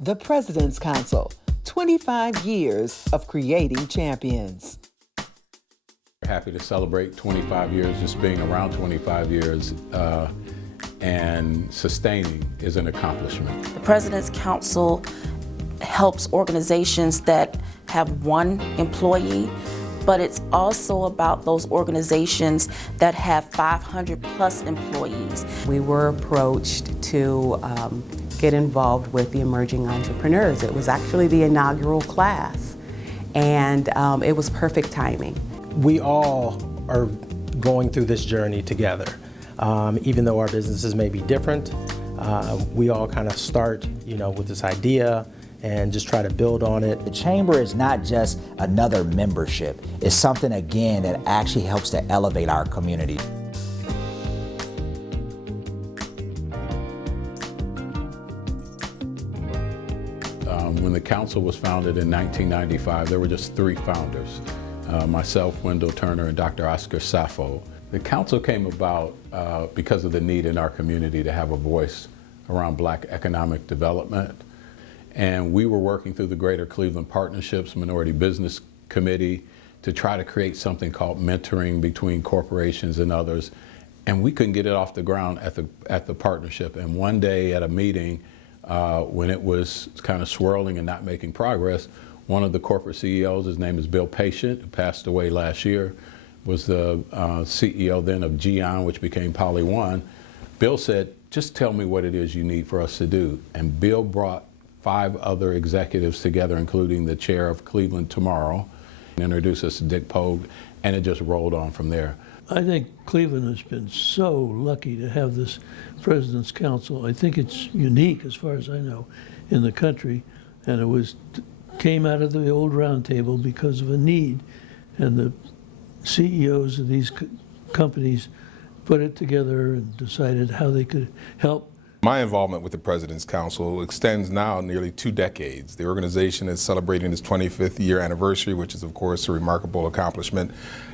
The President's Council, 25 years of creating champions. Happy to celebrate 25 years, just being around 25 years and sustaining is an accomplishment. The President's Council helps organizations that have one employee, but it's also about those organizations that have 500 plus employees. We were approached to get involved with the emerging entrepreneurs. It was actually the inaugural class, and it was perfect timing. We all are going through this journey together. Even though our businesses may be different, we all kind of start, with this idea and just try to build on it. The Chamber is not just another membership. It's something, again, that actually helps to elevate our community. When the council was founded in 1995, there were just 3 founders, myself, Wendell Turner, and Dr. Oscar Sappho. The council came about because of the need in our community to have a voice around Black economic development. And we were working through the Greater Cleveland Partnerships Minority Business Committee to try to create something called mentoring between corporations and others. And we couldn't get it off the ground at the partnership. And one day at a meeting, when it was kind of swirling and not making progress, one of the corporate CEOs, his name is Bill Patient, who passed away last year, was the CEO then of Geon, which became PolyOne. Bill said, just tell me what it is you need for us to do. And Bill brought 5 other executives together, including the chair of Cleveland Tomorrow, and introduced us to Dick Pogue, and it just rolled on from there. I think Cleveland has been so lucky to have this President's Council. I think it's unique, as far as I know, in the country, and it came out of the old round table because of a need, and the CEOs of these companies put it together and decided how they could help. My involvement with the President's Council extends now nearly 2 decades. The organization is celebrating its 25th year anniversary, which is of course a remarkable accomplishment.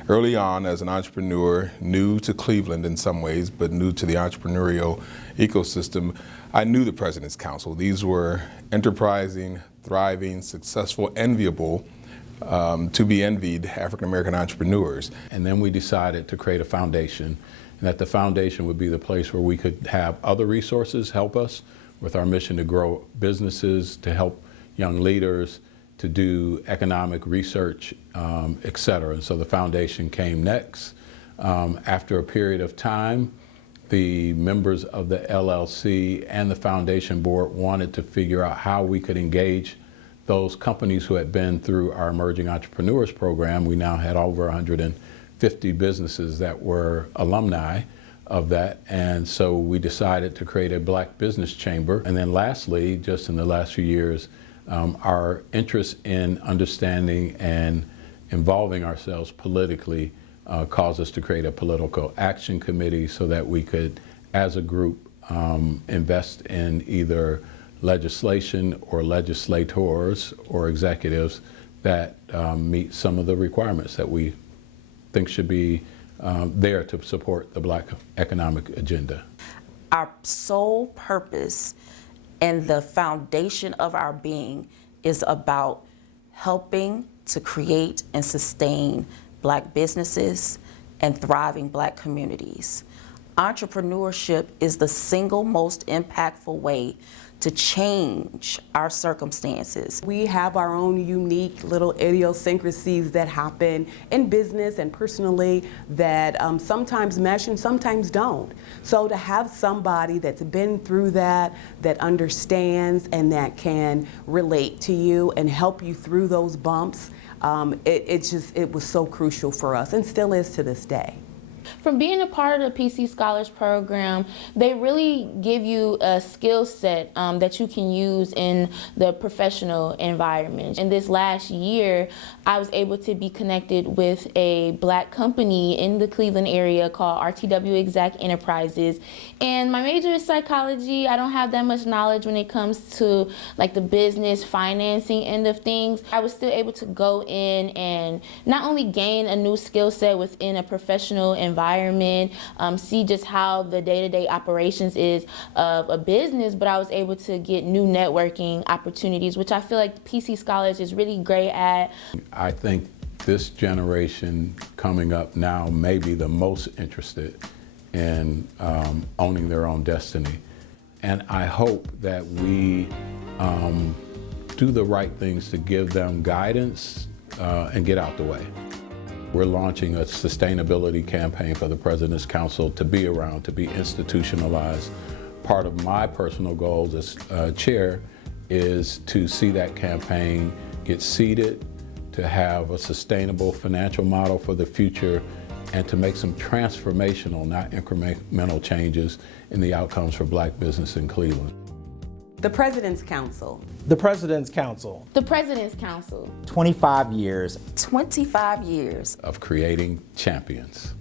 Early on as an entrepreneur, new to Cleveland in some ways, but new to the entrepreneurial ecosystem, I knew the President's Council. These were enterprising, thriving, successful, enviable, to be envied African-American entrepreneurs. And then we decided to create a foundation, and that the foundation would be the place where we could have other resources help us with our mission to grow businesses, to help young leaders, to do economic research, et cetera. And so the foundation came next. After a period of time, the members of the LLC and the foundation board wanted to figure out how we could engage those companies who had been through our Emerging Entrepreneurs Program. We now had over 150 businesses that were alumni of that, and so we decided to create a Black Business Chamber. And then lastly, just in the last few years, our interest in understanding and involving ourselves politically caused us to create a political action committee so that we could, as a group, invest in either legislation or legislators or executives that meet some of the requirements that we think should be there to support the Black economic agenda. Our sole purpose and the foundation of our being is about helping to create and sustain Black businesses and thriving Black communities. Entrepreneurship is the single most impactful way to change our circumstances. We have our own unique little idiosyncrasies that happen in business and personally that sometimes mesh and sometimes don't. So to have somebody that's been through that understands and that can relate to you and help you through those bumps, it was so crucial for us and still is to this day. From being a part of the PC Scholars Program, they really give you a skill set that you can use in the professional environment. In this last year, I was able to be connected with a Black company in the Cleveland area called RTW Exact Enterprises. And my major is psychology. I don't have that much knowledge when it comes to like the business financing end of things. I was still able to go in and not only gain a new skill set within a professional environment, environment, see just how the day-to-day operations is of a business, but I was able to get new networking opportunities, which I feel like PC Scholars is really great at. I think this generation coming up now may be the most interested in owning their own destiny. And I hope that we do the right things to give them guidance and get out the way. We're launching a sustainability campaign for the President's Council to be around, to be institutionalized. Part of my personal goals as chair is to see that campaign get seeded, to have a sustainable financial model for the future, and to make some transformational, not incremental changes in the outcomes for Black business in Cleveland. The President's Council. The President's Council. The President's Council. 25 years. 25 years Of creating champions.